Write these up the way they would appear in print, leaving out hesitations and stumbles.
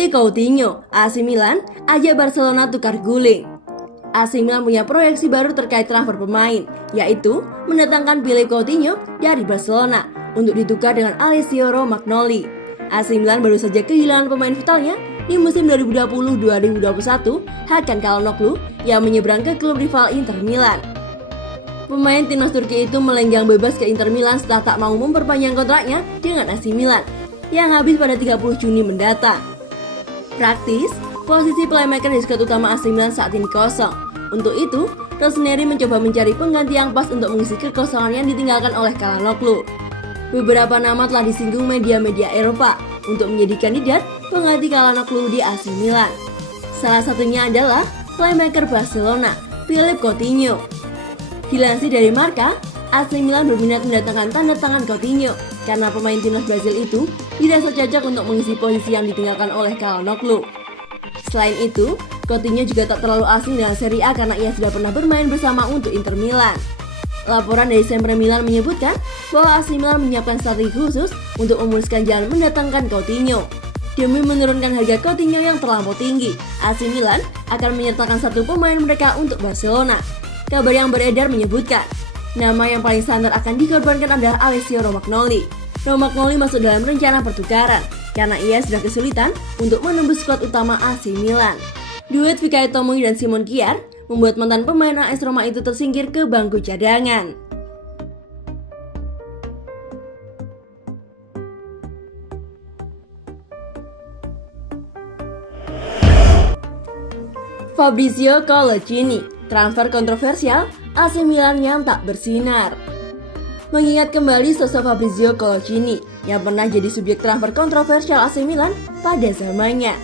Philippe Coutinho, AC Milan ajak Barcelona tukar guling. AC Milan punya proyeksi baru terkait transfer pemain, yaitu mendatangkan Philippe Coutinho dari Barcelona untuk ditukar dengan Alessio Romagnoli. AC Milan baru saja kehilangan pemain vitalnya di musim 2020-2021, Hakan Çalhanoğlu yang menyeberang ke klub rival Inter Milan. Pemain timnas Turki itu melenggang bebas ke Inter Milan setelah tak mau memperpanjang kontraknya dengan AC Milan yang habis pada 30 Juni mendatang. Praktis, posisi playmaker di skuad utama AC Milan saat ini kosong. Untuk itu, Rossoneri mencoba mencari pengganti yang pas untuk mengisi kekosongan yang ditinggalkan oleh Çalhanoğlu. Beberapa nama telah disinggung media-media Eropa untuk menjadi kandidat pengganti Çalhanoğlu di AC Milan. Salah satunya adalah playmaker Barcelona, Philippe Coutinho. Dilansir dari Marca, AC Milan berminat mendatangkan tanda tangan Coutinho karena pemain timnas Brazil itu dirasa cocok untuk mengisi posisi yang ditinggalkan oleh Çalhanoğlu. Selain itu, Coutinho juga tak terlalu asing dengan Serie A karena ia sudah pernah bermain bersama untuk Inter Milan. Laporan dari Sempre Milan menyebutkan bahwa AC Milan menyiapkan strategi khusus untuk memuluskan jalan mendatangkan Coutinho. Demi menurunkan harga Coutinho yang terlampau tinggi, AC Milan akan menyertakan satu pemain mereka untuk Barcelona. Kabar yang beredar menyebutkan nama yang paling standar akan dikorbankan adalah Alessio Romagnoli. Romagnoli masuk dalam rencana pertukaran karena ia sudah kesulitan untuk menembus skuad utama AC Milan. Duet Fikayo Tomori dan Simon Kjaer membuat mantan pemain AS Roma itu tersingkir ke bangku cadangan. Fabrizio Coloccini, transfer kontroversial AC Milan yang tak bersinar. Mengingat kembali sosok Fabrizio Coloccini yang pernah jadi subjek transfer kontroversial AC Milan pada zamannya.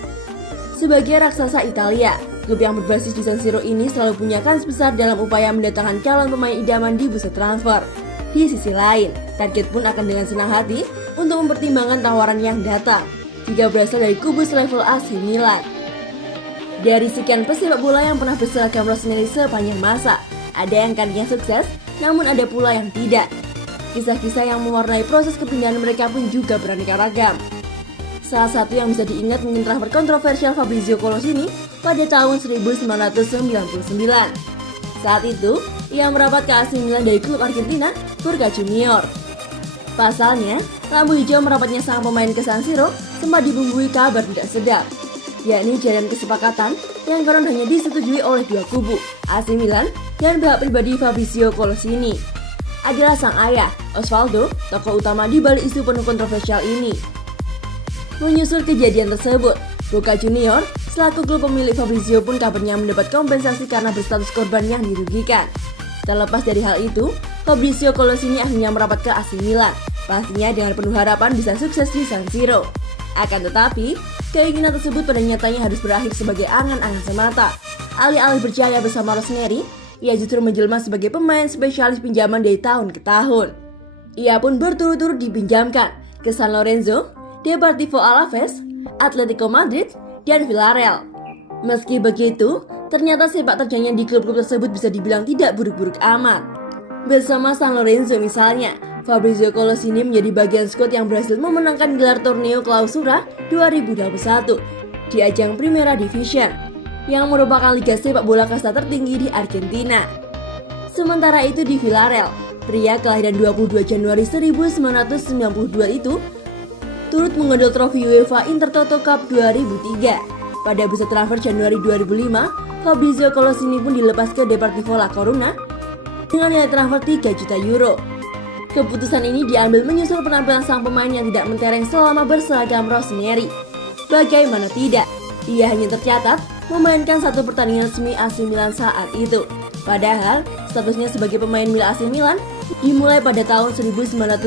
Sebagai raksasa Italia, klub yang berbasis di San Siro ini selalu punya kans besar dalam upaya mendatangkan calon pemain idaman di bursa transfer. Di sisi lain, target pun akan dengan senang hati untuk mempertimbangkan tawaran yang datang jika berasal dari kubu selevel AC Milan. Dari sekian pesepak bola yang pernah berseragam Rossoneri sepanjang masa, ada yang karirnya sukses, namun ada pula yang tidak. Kisah-kisah yang mewarnai proses kepindahan mereka pun juga beraneka ragam. Salah satu yang bisa diingat mungkin transfer kontroversial Fabrizio Coloccini pada tahun 1999. Saat itu, ia merapat ke AC Milan dari klub Argentina, Boca Juniors. Pasalnya, lampu hijau merapatnya sang pemain ke San Siro sempat dibumbui kabar tidak sedap, yakni jalan kesepakatan yang konon hanya disetujui oleh dua kubu, AC Milan dan pihak pribadi Fabrizio Coloccini. Adalah sang ayah, Osvaldo, tokoh utama di balik isu penuh kontroversial ini. Menyusul kejadian tersebut, Boca Juniors selaku klub pemilik Fabrizio pun kabarnya mendapat kompensasi karena berstatus korban yang dirugikan. Terlepas dari hal itu, Fabrizio Coloccini akhirnya merapat ke AC Milan, pastinya dengan penuh harapan bisa sukses di San Siro. Akan tetapi, keinginan tersebut pada nyatanya harus berakhir sebagai angan-angan semata. Alih-alih berjaya bersama Rossoneri, ia justru menjelma sebagai pemain spesialis pinjaman dari tahun ke tahun. Ia pun berturut-turut dipinjamkan ke San Lorenzo, Deportivo Alaves, Atletico Madrid, dan Villarreal. Meski begitu, ternyata sepak terjangnya di klub-klub tersebut bisa dibilang tidak buruk-buruk amat. Bersama San Lorenzo misalnya, Fabrizio Coloccini menjadi bagian skuad yang berhasil memenangkan gelar Torneo Clausura 2021 di ajang Primera Division, yang merupakan liga sepak bola kasta tertinggi di Argentina. Sementara itu di Villarreal, pria kelahiran 22 Januari 1992 itu turut mengondol trofi UEFA Intertoto Cup 2003. Pada bursa transfer Januari 2005, Fabrizio Coloccini pun dilepas ke Deportivo La Coruna dengan nilai transfer 3 juta euro. Keputusan ini diambil menyusul penampilan sang pemain yang tidak mentereng selama berseragam Rossoneri. Bagaimana tidak, ia hanya tercatat memainkan satu pertandingan resmi AC Milan saat itu. Padahal, statusnya sebagai pemain milik AC Milan dimulai pada tahun 1999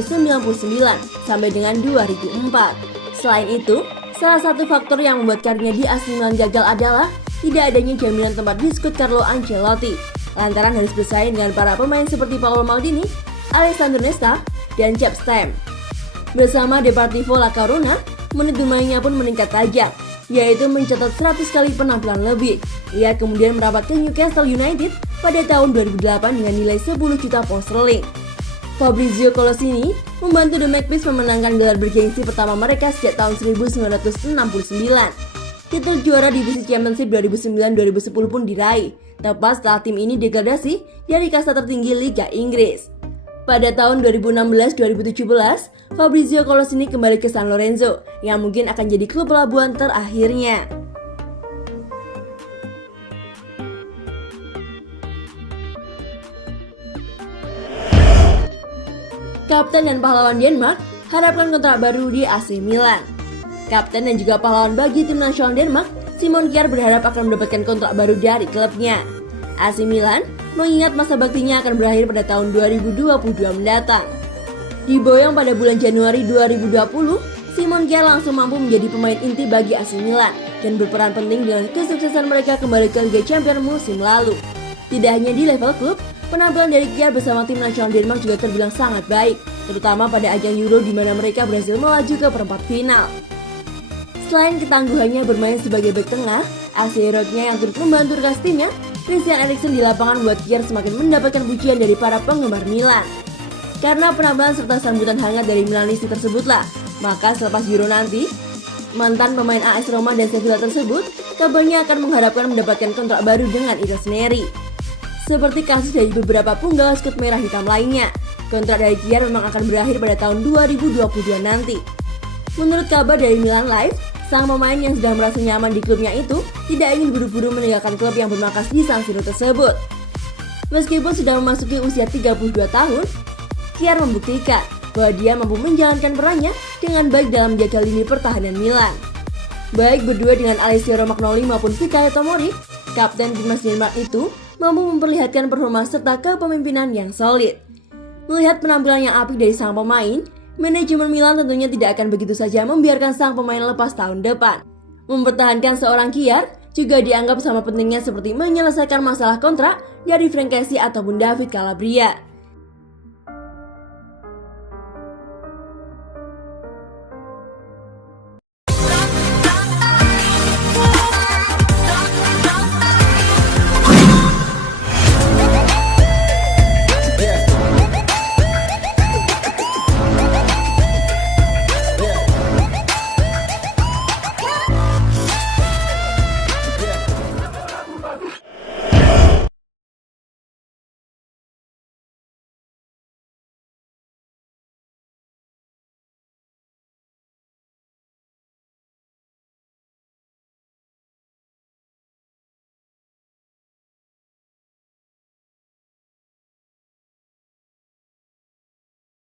sampai dengan 2004. Selain itu, salah satu faktor yang membuat karirnya di AC Milan gagal adalah tidak adanya jaminan tempat di skuad Carlo Ancelotti, lantaran harus bersaing dengan para pemain seperti Paolo Maldini, Alessandro Nesta, dan Jaap Stam. Bersama Deportivo La Coruna, menit bermainnya pun meningkat tajam, yaitu mencatat 100 kali penampilan lebih. Ia kemudian merapat ke Newcastle United pada tahun 2008 dengan nilai 10 juta pound sterling. Fabrizio Coloccini membantu The Magpies memenangkan gelar bergengsi pertama mereka sejak tahun 1969. Titel juara divisi Championship 2009-2010 pun diraih, tepat setelah tim ini degradasi dari kasta tertinggi Liga Inggris. Pada tahun 2016-2017, Fabrizio Colosini kembali ke San Lorenzo, yang mungkin akan jadi klub pelabuhan terakhirnya. Kapten dan pahlawan Denmark harapkan kontrak baru di AC Milan. Kapten dan juga pahlawan bagi tim nasional Denmark, Simon Kjær berharap akan mendapatkan kontrak baru dari klubnya. AC Milan mengingat masa baktinya akan berakhir pada tahun 2022 mendatang. Diboyong pada bulan Januari 2020, Simon Kjær langsung mampu menjadi pemain inti bagi AC Milan dan berperan penting dengan kesuksesan mereka kembali ke Liga Champions musim lalu. Tidak hanya di level klub, penampilan dari Kjær bersama tim nasional Denmark juga terbilang sangat baik, terutama pada ajang Euro di mana mereka berhasil melaju ke perempat final. Selain ketangguhannya bermain sebagai bek tengah, aksi heroiknya yang turut membantu rekan timnya, Christian Eriksen di lapangan buat Kjær semakin mendapatkan pujian dari para penggemar Milan. Karena penampilan serta sambutan hangat dari Milanisti tersebutlah, maka selepas Euro nanti, mantan pemain AS Roma dan Sevilla tersebut kabarnya akan mengharapkan mendapatkan kontrak baru dengan Rossoneri. Seperti kasus dari beberapa punggawa skut merah hitam lainnya, kontrak dari Kjær memang akan berakhir pada tahun 2022 nanti. Menurut kabar dari Milan Live, sang pemain yang sudah merasa nyaman di klubnya itu tidak ingin buru-buru meninggalkan klub yang bermarkas di San Siro tersebut. Meskipun sudah memasuki usia 32 tahun, Kjær membuktikan bahwa dia mampu menjalankan perannya dengan baik dalam menjaga lini pertahanan Milan. Baik berdua dengan Alessio Romagnoli maupun Fikayo Tomori, kapten timnas Denmark itu mampu memperlihatkan performa serta kepemimpinan yang solid. Melihat penampilan yang apik dari sang pemain, manajemen Milan tentunya tidak akan begitu saja membiarkan sang pemain lepas tahun depan. Mempertahankan seorang Kjær juga dianggap sama pentingnya seperti menyelesaikan masalah kontrak dari Frank Kessie ataupun David Calabria.